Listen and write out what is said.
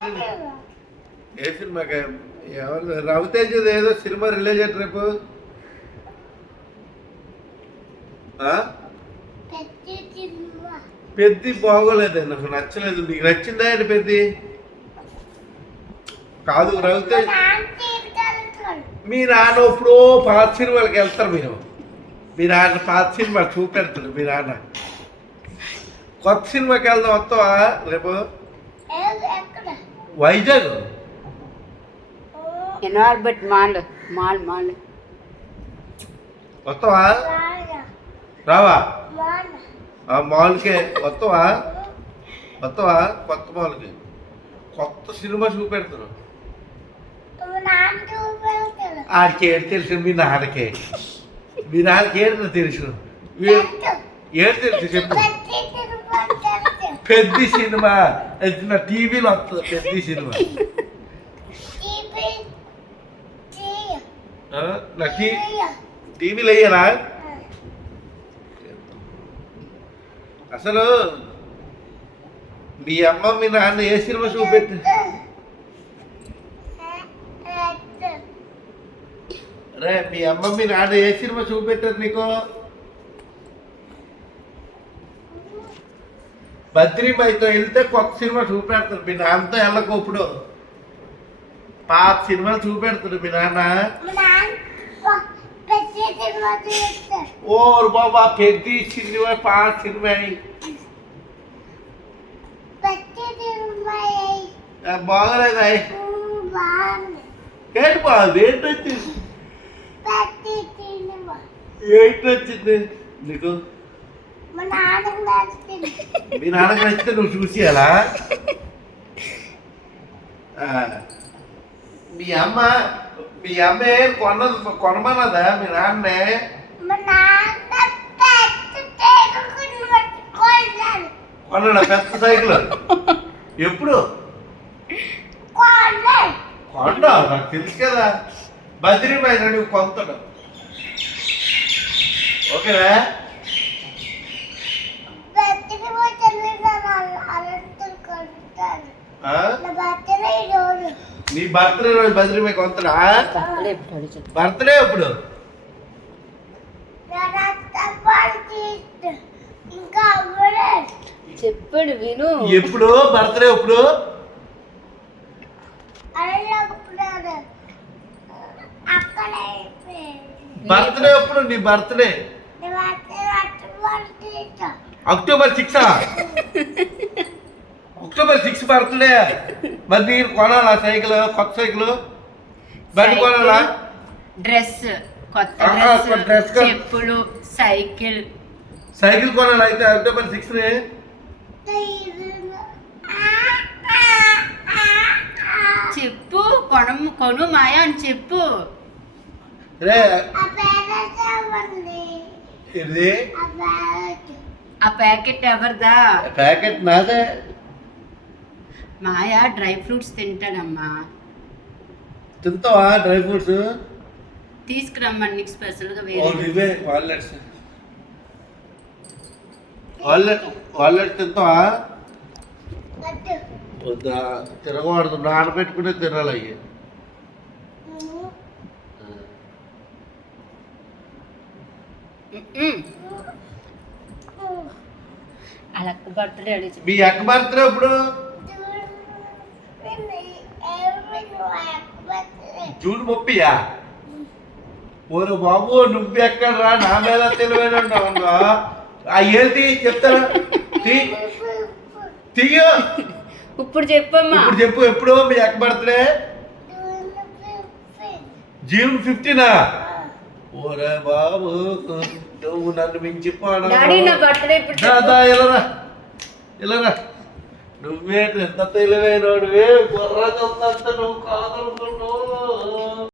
ఏ సినిమాకి ఎవరు రవితేజ్ ఏదో సినిమా రిలీజ్ అయ్యి రేపు పెద్ద బాగోలేదు, నాకు నచ్చలేదు. నీకు నచ్చిందా అండి పెద్ద? కాదు రవితేజ్ మీ నాన్న ఇప్పుడు పాత సినిమాలకి వెళ్తారు. మీ నాన్న పాత సినిమా చూపెడతాడు. మీ నాన్న కొత్త సినిమాకి వెళ్దాం, వస్తావా రేపు? వైజాగ్ ఇన్వాల్బెట్ మాల్ మాల్ మాల్ వస్తావా? రావా? మాల్కే వస్తావా? వస్తావా? కొత్త మాల్కి కొత్త సినిమా చూపెడతారు. ఆడికి ఏడు తెలుసు, మీ నాన్నకే. మీ నాన్నకి ఏడు తెలుసు. ఏడు తెలుసు చెప్పు. పెద్ద సినిమా నా టీవీలో వస్తుంది. పెద్ద సినిమా నా టీవీలో అయ్యారా? అసలు మీ అమ్మ మీ నాన్న ఏ సినిమా చూపెట్టి? రే మీ అమ్మ మీ నాన్న ఏ సినిమా చూపెట్టారు నీకు? బద్రీబాయితో వెళ్తే కొత్త సినిమా చూపెడతారు. మీ నాన్నతో వెళ్ళకు. ఇప్పుడు పాత సినిమాలు చూపెడతారు మీ నాన్న. ఓరు బాబా పెద్ద సినిమా పాత సినిమా బాగలేదు. ఏంటి బాగుంది? ఏంటి వచ్చింది? ఏంటి వచ్చింది నీకు? మీ నాన్నకు నచ్చితే నువ్వు చూసేయాలా? మీ అమ్మ కొనమన్నదా మీ నాన్నే? కొన్నాడా పెద్ద సైకిల్? ఎప్పుడు కొండ? నాకు తెలుసు కదా. బద్రీబాయి నువ్వు కొంతడు. ఓకేనా? నీ బర్త్డే రోజు బద్రీబాయి కొంతడా? బర్త్డే ఎప్పుడు? చెప్పాడు విను. ఎప్పుడు బర్త్డే? ఎప్పుడు బర్త్డే? ఎప్పుడు నీ బర్త్డే? అక్టోబర్ 6. October 6 birthday. మరి మీరు కొనాలా సైకిల్? కొత్త సైకిల్ బండి కొనాలా? డ్రెస్, కొత్త డ్రెస్, చెప్పులు, సైకిల్ కొనాలా? అయితే అక్టోబర్ 6 చెప్పు. కొను మాయా అని చెప్పు. రే ఆ ప్యాకెట్ ఎవరిదా? ప్యాకెట్ నాదే. మాయా డ్రై ఫ్రూట్స్ తింటాడమ్మా. తింటావా డ్రై ఫ్రూట్స్? తీసుకురమ్మని నీకు స్పెషల్గా. ఇవే వాల్లెట్స్ తింటావా? వద్దా, తినకూడదు. నానబెట్టుకునే తినాలి అవి. అలా బర్త్డే మీ అక్క బర్త్డే ఎప్పుడు? జూన్ 30. ఓరు బాబు నువ్వు ఎక్కడ రా, నా మీద తెలివైన ఆ ఏంటి చెప్తారా? తీయ ఇప్పుడు చెప్పమ్మా. ఇప్పుడు చెప్పు. ఎప్పుడు మీ అక్క బర్త్డే? జూన్ 15. ఓరే బాబు నువ్వు నన్ను మించిపోడా. ఇలా నువ్వే ఎంత తెలివైనోడువే. బుర్రగా ఉందంత నువ్వు కాదనుకున్నావు.